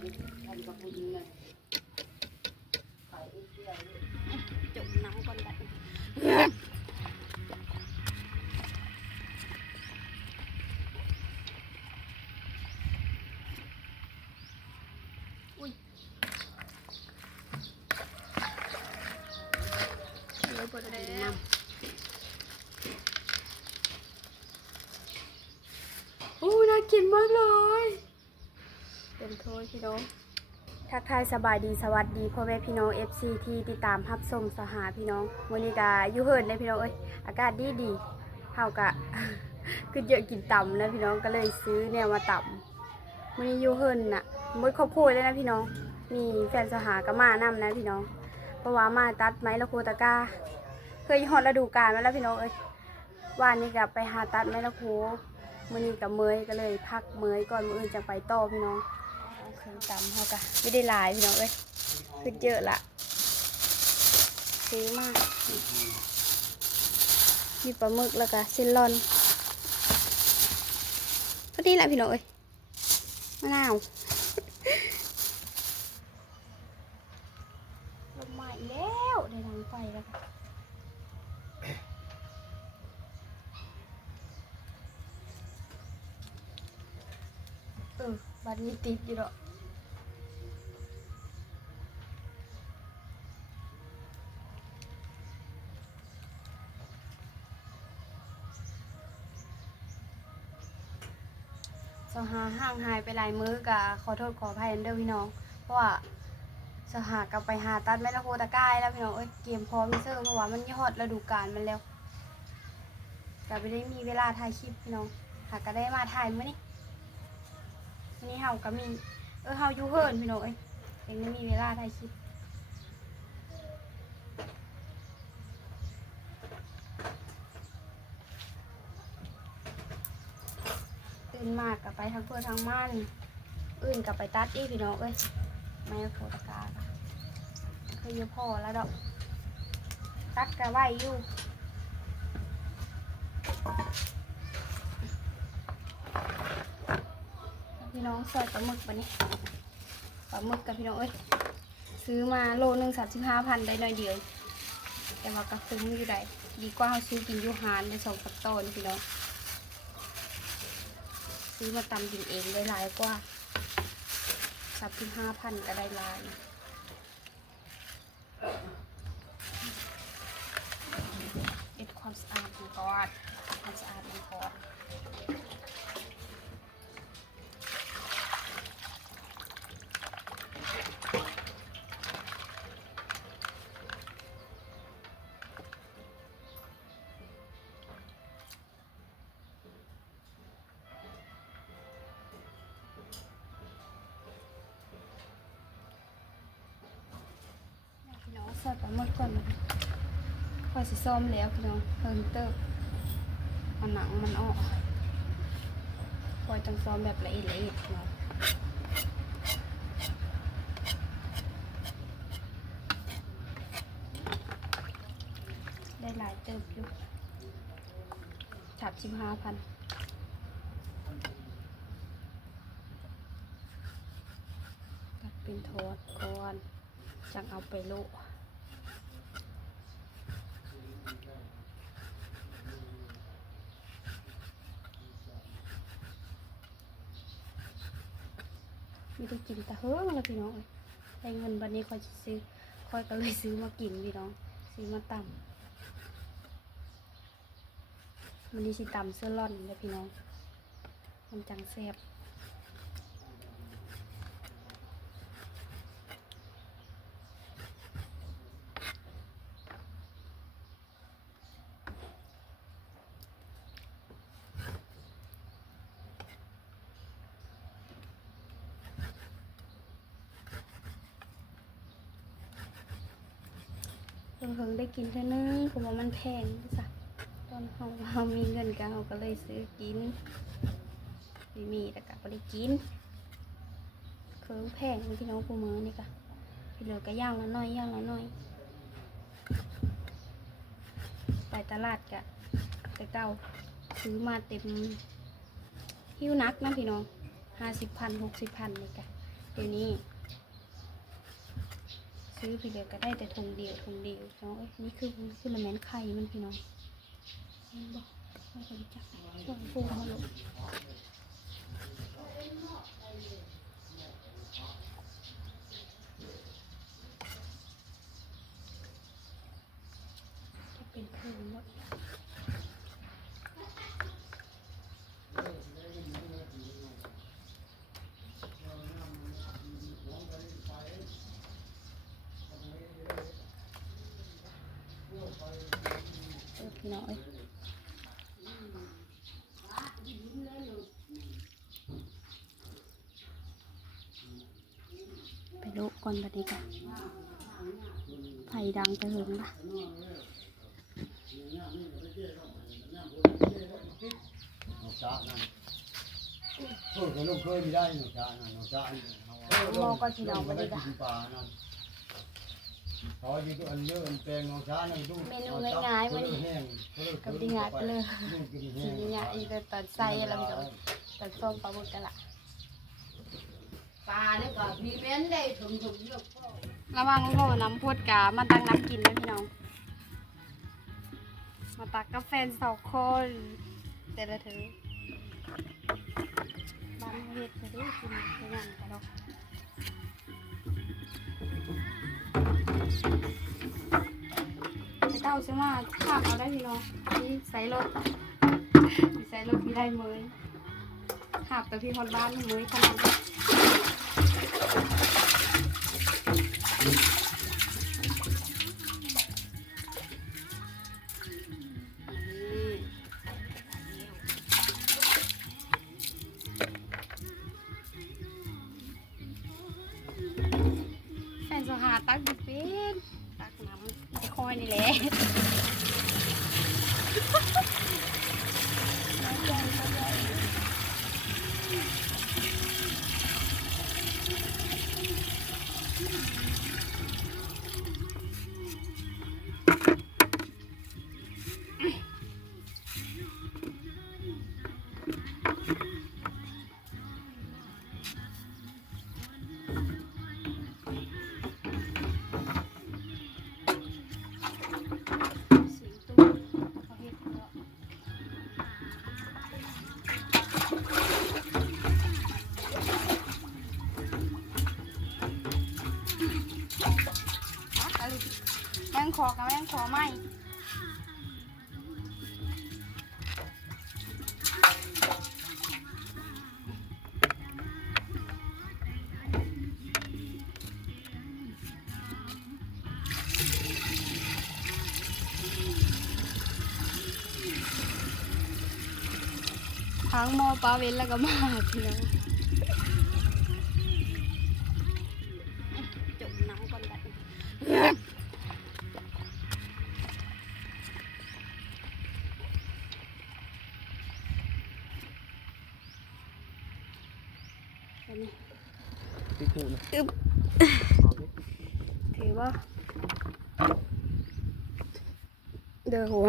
จุ่มน้ำก่อนแบบอุ้ยเดี๋ยวเปิดแล้ว โอ้น่ากินมากเลยเต็มถ้วย พี่น้อง ทักทายสบายดีสวัสดีพ่อแม่พี่น้อง FC ที่ติดตามพับชมสหาพี่น้องวันนี้กาอยู่เฮิร์นเลยพี่น้องเอ้ยอากาศดีดีเฮากะคือเยอะกินต่ำนะพี่น้องก็เลยซื้อแนวมาต่ำวันนี้ยูเฮิร์นน่ะมดครอบครัวเลยนะพี่น้อง มีแฟนสหาก็มานำนะพี่น้องเพราะว่ามาตัดไม้ละโคตะก้าเคยฮอดฤดูกาลมาแล้วพี่น้องเอ้ยว่านนี้กับไปหาตัดไม้ละโคมื่อนี้กับเมยก็เลยพักเมยก่อนมืออื่นจะไปต่อพี่น้อง เครื่องตำเขากะไม่ได้ลายพี่น้องเอ้ยคือเยอะละซื้อมากมีปลาหมึกแล้วก็เส้นร่อนพอดีแหละพี่น้องเอ้ยมะนาวลมใหม่แล้วในทางไฟแล้วค่ะเออบัดนี้ติดอยู่ดอก หาห่างหายไปหลายมื้อกะขอโทษขออภัยเด้อพี่น้อง เพราะว่าสหากลับไปหาตัดแม่ละโคตะก้ายแล้วพี่น้องเอ้ยเกมพร้อมมิเซอร์เพราะว่ามันยอดฤดูกาลมันแล้วกะไม่ได้มีเวลาถ่ายคลิปพี่น้อง หากก็ได้มาถ่ายมื้อนี้นี้เฮาก็มีเออเฮาอยู่เฮิร์นพี่น้องเอ้ยยังไม่มีเวลาถ่ายคลิป มากกับไปทางเพื่อทางม่านอื่นกับไปตัดอีพี่น้องเอ้ยไม่โฟตะกาค่ะเคยอยู่พอแล้วดอก ตัดกระไว้อยู่พี่น้องซอยปลาหมึกวันนี้ปลาหมึกกับพี่น้องเอ้ยซื้อมาโลหนึ่งสามสิบห้าพันได้หน่อยเดียวแต่ว่ากระคุ้มอยู่ใดดีกว่าเราซื้อกินยูฮานในสองปักตอนพี่น้อง ซื้อมาตำกินเองได้หลายกว่าสับที่ห้าพันก็ได้หลายเอ็ดความสะอาดมันก่อนความสะอาดมันก่อน องใส่ปลาหมึกก่อนนะพอสิซ่อมแล้วพี่น้องเพิ่มเติมเอาหนังมันออกคอยต้องซ้อมแบบละเอียดละเอียดพี่น้องได้หลายเติบอยู่ฉับสิบห้าพันตัดเป็นโทษก่อนจังเอาไปโล มีได้กินแต่เฮ้งแล้วพี่น้องได้เงินบันนี้คอยซื้อคอยก็เลยซื้อมากินพี่น้อง ซื้อมาตำมันนี้สิตำเสื้อร่อนเลยพี่น้องมันจังแซ่บ กินเท่านึงเพราะว่ามันแพงจ้ะตอนเราเรามีเงินกันเราก็เลยซื้อกินไม่มีแต่ก็ไม่ได้กินเครื่องแพงพี่น้องกูมือนี่ก็พี่เหลือก็ย่างละน้อยย่างละน้อย ไปตลาดกะแต่เก่าซื้อมาเต็มหิ้วนักนะพี่น้องห้าสิบพันหกสิบพันนี่กะตัวนี้ ซื้อไปเดียวก็ได้แต่ถุงเดียวถุงเดียวน้องเอ้ยนี่คือคือละแมนไข่มันพี่น้องเห็นบอกไม่เคยรู้จักช่วงฟูมาลงจะเป็นคืนหมด น้อยไปลุกก่อนบัดนี้กันไฟดังไปหึงละนกจ้านั่นเอก็ลูกเคยไม่ได้นกจ้านั่นนกจ้านี่เอามอก็พี่น้องบัดได้นี้กันกินปลานั่น เขาอยู่ตัวอันเยอะอันแปลงนกจ้านั่นดูเมนูง่ายๆมื้อนี้แห้งกับดีง่ายไปเลยลูกกินกิแห้นงเนี่ยอีแต่ตอนใส่แล้วมันจะตอนส้มปลาหมึกกันละปลาเนี่ยก็มีแม่นได้ถุงถุงเยอะพ่อระวังพ่อน้ำพดกามาตักน้ำกินนะพี่น้อง มาตักกับแฟนสองคนแต่ละเธอบ้านเฮ็ดจะได้กินไปงานกันหรอก เต้าใช่ไหมข้าเอาได้พี่น้องนี่ใส่รถใส่รถพี่ได้เมยขับไปพี่คนบ้านเมยขนาด ตักดิเป็นตักน้ำไอ้คอยนี่แหละ แมงขอกับแมงขอไม่ทั้งมอปลาเวนแล้วก็มาพี่น้อง บ่เดือหัว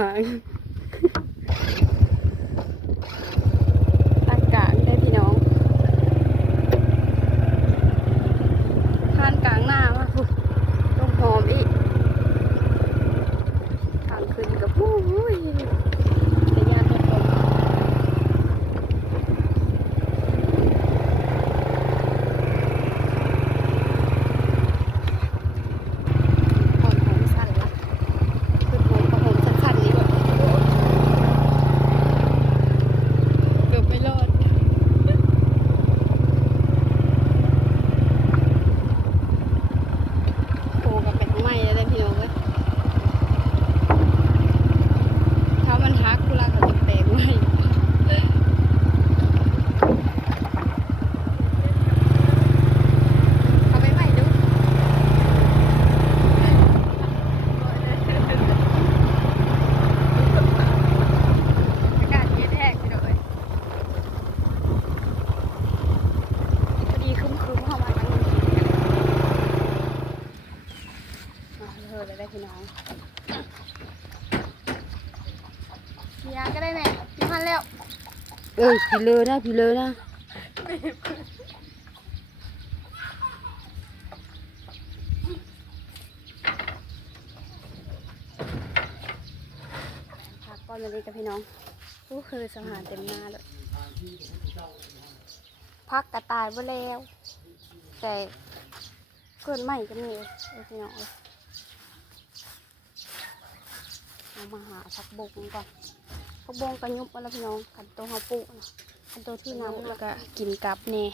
เออยผีเลยนะผีเลยนะผักก่อนเลยกับพี่น้องกูคือสหารเต็มหน้าเลยพักกระตายไปแล้ว แต่เกิดใหม่กันนี่พี่น้องเอามาหาพักบุกก่อน กบงกระยุบมาแล้วพี่น้องกันตัวเฮาปลูกนะกันตัวที่น้ำแล้วก็กินกับแน่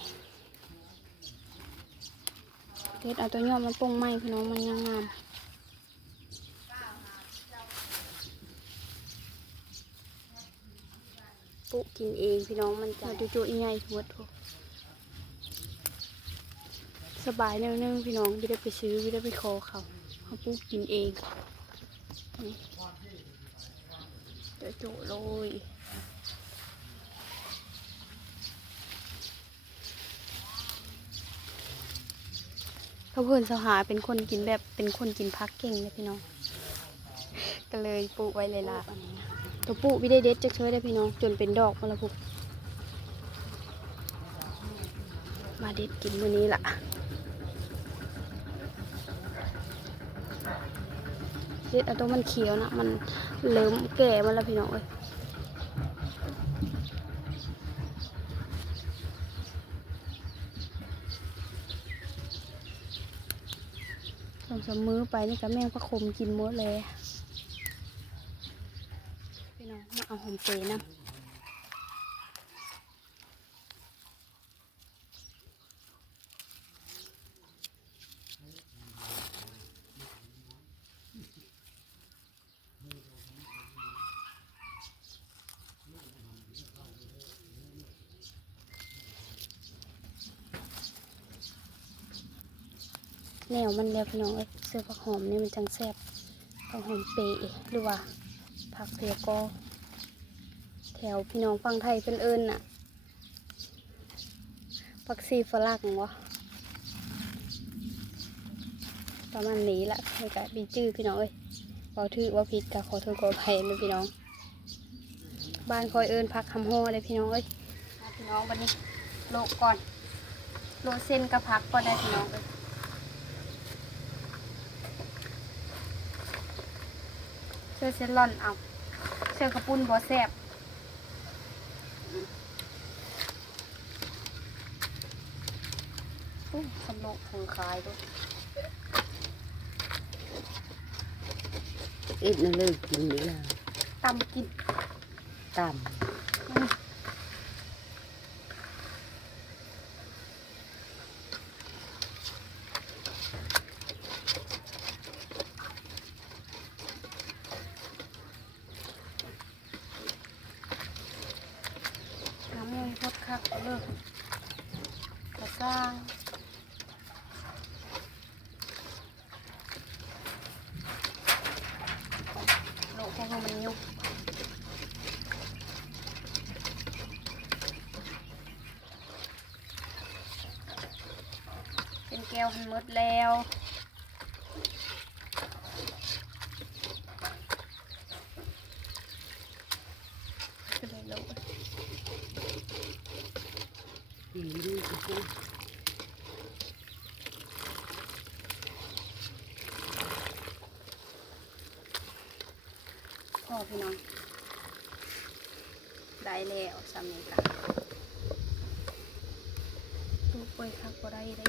เด็ดเอาตัวยอดมันปรุงใหมพี่น้องมันยังงามปุกินเองพี่น้องมันจะจู่ๆอีใหญ่หมดทุกสบายแนวนึงพี่น้องไม่ได้ไปซื้อไม่ได้ไปขอเขาเขาปุกินเองนี่ เดี๋ยวจุเลยเขาเพื่อนสหาเป็นคนกินแบบเป็นคนกินพักเก่งเลยพี่น้องก็เลยปลูกไว้เลยล่ะตัวปลูกไม่ได้เด็ดจะช่วยได้พี่น้องจนเป็นดอกมาล้วพุกมาเด็ดกินวันนี้ล่ะ เด็ดเอาตัวมันเขียวนะมันเริ่มแก่มาแล้วพี่น้องเอ้ยสองสามมื้อไปนี่ก็แม่งพระคมกินหมดเลย พี่น้องมาเอาหอมเปรย์นะ นวมันแล้วพี่น้องเอ้ยเสื้อผักหอมนี่มันจังแซ่บผักหอมเปรย์หรือว่าผักเพียก็ แถวพี่น้องฟังไทยเป็นเอิญน่ะผักซีฝรั่งวะประมาณนี้ละแล้วก็บีจื้อพี่น้องเอ้ยขอถือว่าผิดก็ขอโทษขอภัยเลยพี่น้อง บ้านคอยเอิญผักคำห่อเลยพี่น้องเอ้ยพี่น้องวันนี้โลก่อน โลเส้นกับผักก็ได้พี่น้องเอ้ย เสื้อเซนลอนเอาเสื้อกระปุ้นบอแซบอู้สำโลกทางคายด้วย ít nó lơ kín nữa là ตำกิน tạm น้ำมันพดคักเอาเลย กระซ้างโลกพวกมันยุบเป็นแก้วมันหมดแล้วคือเลยโลก thì đi thì cũng พ่อพี่น้อง ได้ แล้วสามีกันลูกไปคักก็ได้ได้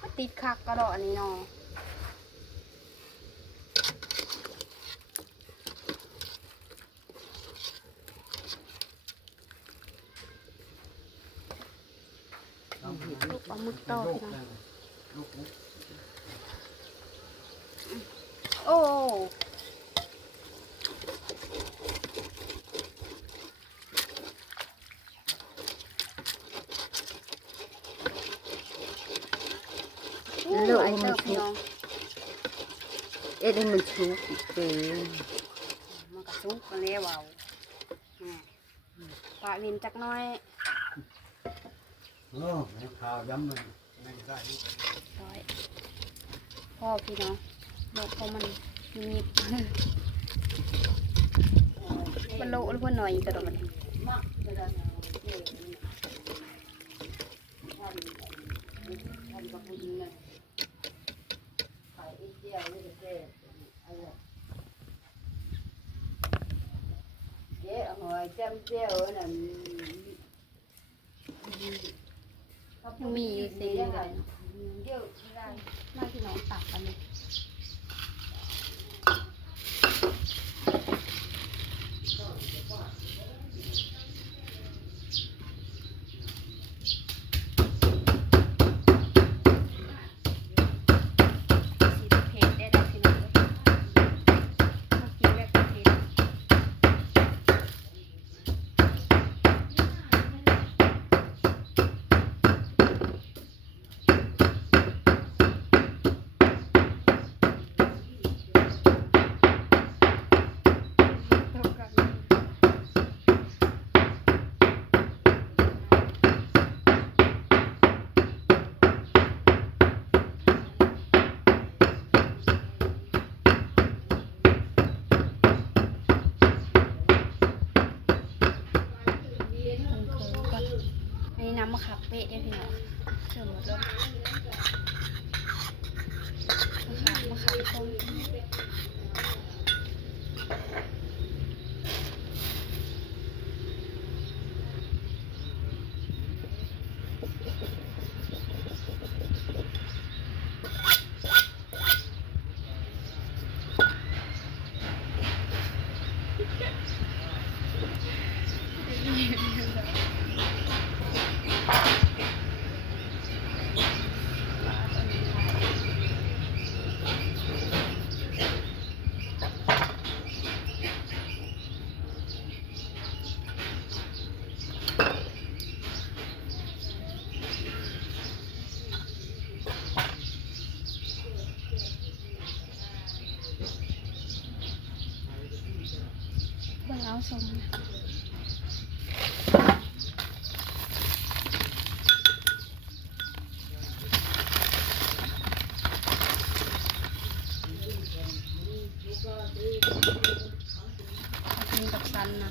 มาติดคักก็ดอกอันนี้เนาะลูกปลาหมึกต่อพี่น้องลูกมุกโอ้ลูกไอเตอร์พี่น้อง ít đây mình xuống về มันก็ซุกมาแล้วเอาปลาลินจักหน้อยเออให้ข่าวย้ำมันไม่ได้ร้อยพ่อพี่น้องโลกพอมันมีมันโลหรือว่าหน่อยกระโดดมัน mắc cái đó là để ăn ăn vào bún này phải หอยจำเจียวนั่นยังมีอยู่สิเยอะเลยเยอะไม่ได้มาพี่น้องตักกันเลยสีเผ็ดได้แล้วพี่น้องเอ้ยมากินแบบเผ็ด เท่ากันอันนี้น้ำมะขามเป๊ะเนี่ยพี่น้องเชื่อหมดเลยมะขามมะขามต้ม เบิ่งเอาสมกินกับซันนะ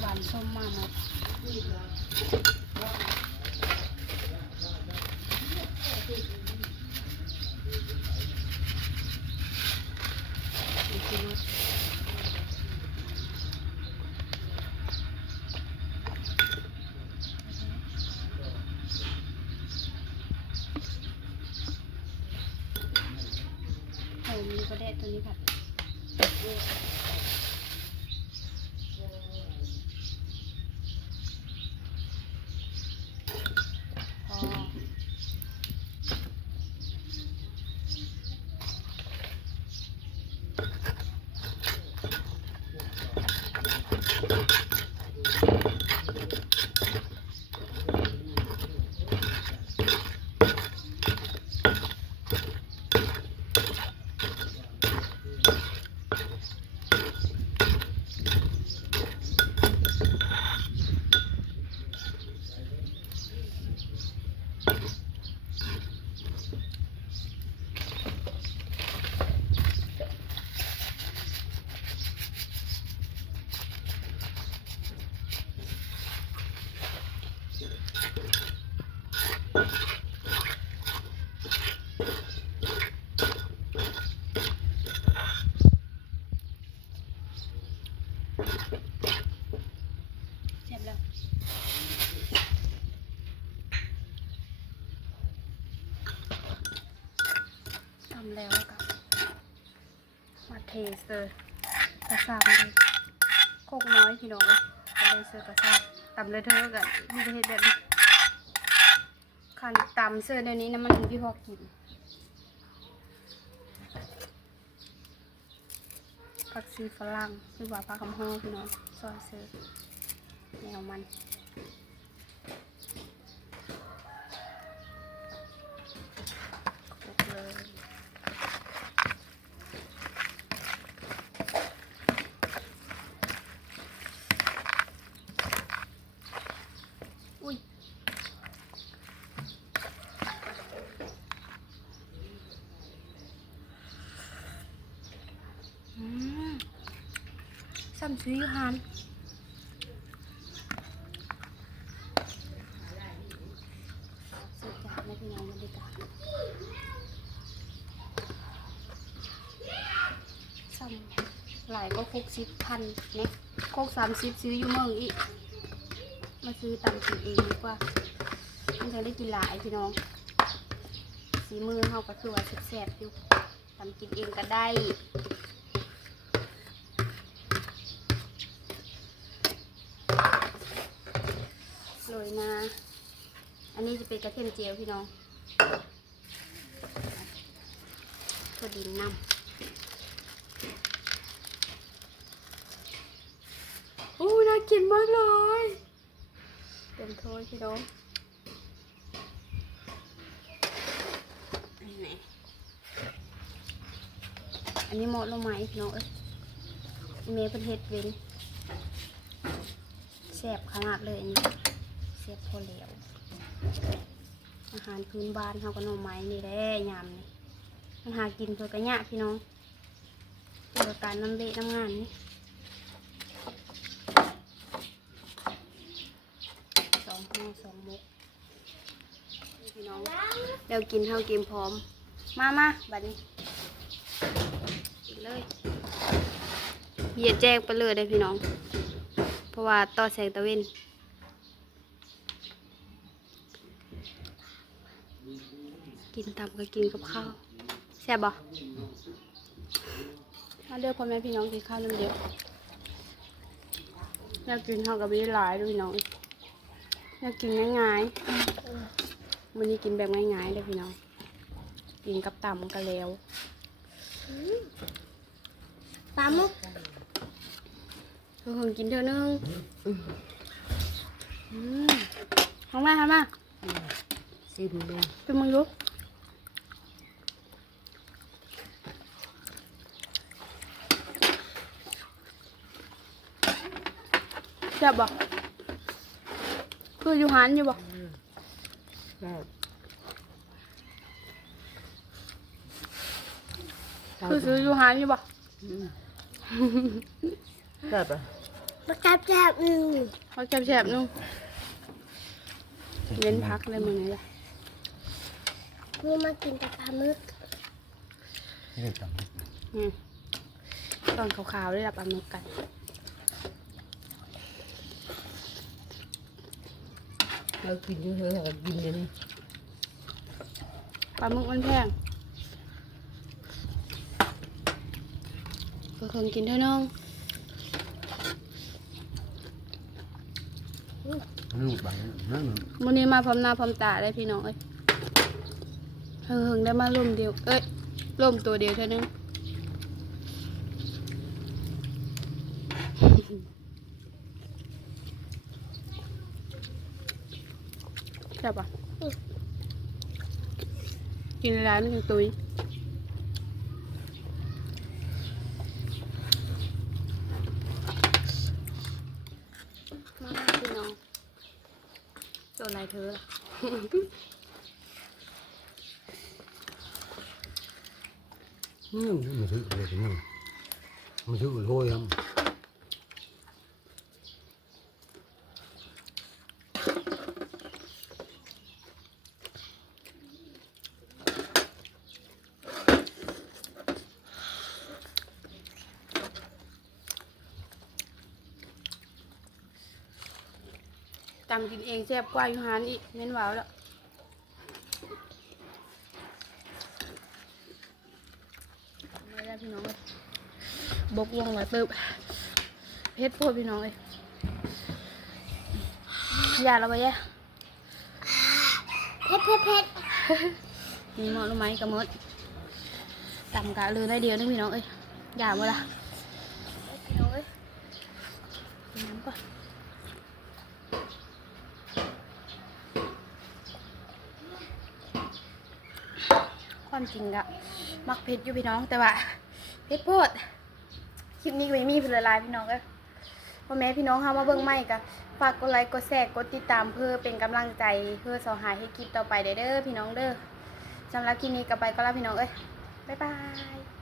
หวานส้มมากหมดกิน โอ้มีประเด็ดตัวนี้ค่ะ พ แล้วทำแล้วก็มาเทเซอร์กระซาบเลยโคกน้อยพี่น้องเลยเซอร์กระซาบตำเลยเธอกันมีประเทศแบบนี้ คันตำเสื้อเดี๋ยวนี้น้ำมันพี่พอกินผักชีฝรั่งหรือว่าผักคำโฮพี่น้องซอยเสื้อแนวมันคลุกเลย อุ้ย อืม ซื้อฮันสุดยอดนะพี่น้องบรรยากาศซ้ำหลายก็คกสิบพันเนี่ยคกสามสิบซื้ออยู่เมืองอีก มาซื้อตำกินเองดีกว่ามันจะได้กินหลายพี่น้องสีมือเขาก็คือว่าแซ่บๆอยู่ทำกินเองก็ได้ โรยมาอันนี้จะเป็นกระเทียมเจียวพี่น้องถั่วดินนำโอ้น่ากินมากเลยเต็มถ้วยพี่น้องอันนี้หมดลงไหมพี่น้องเอ้ยเมย์เป็นเฮ็ดเวนแซ่บขนาดเลยอันนี้ เสียบพอเหลวอาหารพื้นบ้านเขาก็หน่อไม้นี่แหละยามนี่มันหากินเพื่อกระยะพี่น้องเพื่อการน้ำเละน้ำงานนี่สองห่อสองมุกพี่น้องเดี๋ยวกินเท่ากินพร้อม มามาบัดนี้กินเลยเหยียดแจกไปเลยได้พี่น้อง เพราะว่าต่อแสงตะเวน กินตำก็กินกับข้าวแซ่บบ่มาเด้อพ่อแม่พี่น้องกินข้าวน้ำเดียวอยากกินข้าวกับวิหลายด้วยพี่น้องอยากกินง่ายๆวันนี้กินแบบง่ายๆเลยพี่น้องกินกับตำก็แล้วปลาหมึกเพิ่งกินเท่านึงอืมทำมาทำมาซิมเลยเป็นมึงรู้ แซ่บบ่คืออยู่หันอยู่บ่แบบคือซื้ออยู่หันอยู่บ่แบบอะปลาแซ่บแซ่บอืมเขาแซ่บๆนุ่งเว้นพักเลยมึงนี่ล่ะนี่มากินแต่ปลาหมึกนี่เลยจังอืมตอนขาวๆได้รับอเมริกัน เรากินเยอะๆเรากินเลยนี่ปลาหมึกมันแพงก็คงกินเท่านึงลูกบังนั่นมื้อนี้มาพร้อมหน้าพร้อมตาได้พี่น้องเอ้ยเฮิงๆได้มาร่มเดียว เอ้ยร่มตัวเดียวเท่านึง ใช่บปะกินร้านมันยังตุยมาพี่น้องตัวอะไรเธอล่ะนี่มันถืออะไรกันนี่มันถือโรยครับ จำกินเองแซ่บกว่าอยู่หานอีกเน้นว้าวแล้วไม่ได้พี่น้องเลยบกวงหลายเติบเพชรพวกพี่น้องเลยอย่าละไปแย่เผ็ดเผ็ดเผ็ดมีหมอรู้ไหมกระมดตำกะเลยได้เดียวนึงพี่น้องเอ้ยอย่ามาละพี่น้องเอ้ยกินน้ำก่อนความจ ริงก็มักเพชรอยู่พี่น้องแต่ว่าเพชรโพดคลิปนี้ก็ไม่มีเพนลลายพี่น้องก็พ่อแม่พี่น้องเฮามาเบิ่งใหม่ก็ฝากกดไลค์กดแชร์กดติดตามเพื่อเป็นกำลังใจเพื่อสอหายให้คลิปต่อไปเด้อเด้อพี่น้องเด้อสำหรับคลิปนี้ก็ไปก็ลาพี่น้องเอ้ยบ๊ายบาย